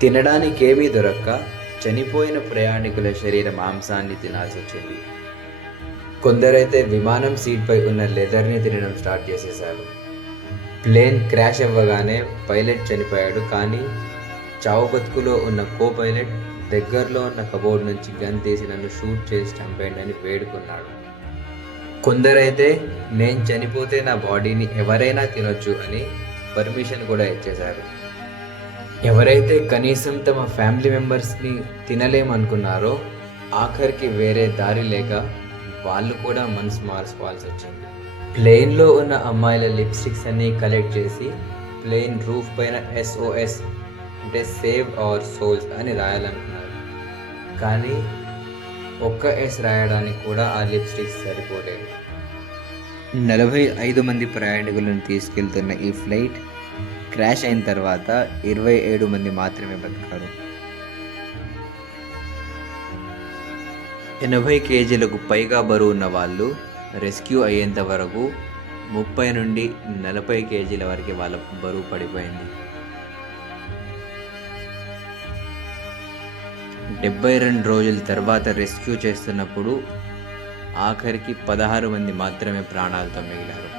తినడానికి ఏమీ దొరక్క చనిపోయిన ప్రయాణికుల శరీర మాంసాన్ని తినాల్సి వచ్చింది. కొందరైతే విమానం సీట్పై ఉన్న లెదర్ని తినడం స్టార్ట్ చేసేశారు. ప్లేన్ క్రాష్ అవ్వగానే పైలట్ చనిపోయాడు కానీ చావు బతుకులో ఉన్న కో పైలట్ దగ్గరలో ఉన్న కబోర్డ్ నుంచి గన్ తీసి నన్ను షూట్ చేసి చంపేయండి అని వేడుకున్నాడు. కొందరైతే నేను చనిపోతే నా బాడీని ఎవరైనా తినొచ్చు అని పర్మిషన్ కూడా ఇచ్చేశారు. ఎవరైతే కనీసం తమ ఫ్యామిలీ మెంబర్స్ని తినలేమనుకున్నారో ఆఖరికి వేరే దారి లేక వాళ్ళు కూడా మనసు మార్చుకోవాల్సి వచ్చింది. ప్లేన్లో ఉన్న అమ్మాయిల లిప్స్టిక్స్ అన్నీ కలెక్ట్ చేసి ప్లెయిన్ రూఫ్ పైన ఎస్ఓఎస్ అంటే సేవ్ అవర్ సోల్స్ అని రాయాలనుకున్నారు. కానీ ఒక్క ఎస్ రాయడానికి కూడా ఆ లిప్స్టిక్స్ సరిపోలేదు. నలభై ఐదు మంది ప్రయాణికులను తీసుకెళ్తున్న ఈ ఫ్లైట్ క్రాష్ అయిన తర్వాత ఇరవై ఏడు మంది మాత్రమే బతికారు. ఎనభై కేజీలకు పైగా బరువు ఉన్న వాళ్ళు రెస్క్యూ అయ్యేంత వరకు ముప్పై నుండి నలభై కేజీల వరకు వాళ్ళ బరువు పడిపోయింది. డెబ్బై రెండు రోజుల తర్వాత రెస్క్యూ చేస్తున్నప్పుడు ఆఖరికి పదహారు మంది మాత్రమే ప్రాణాలతో మిగిలారు.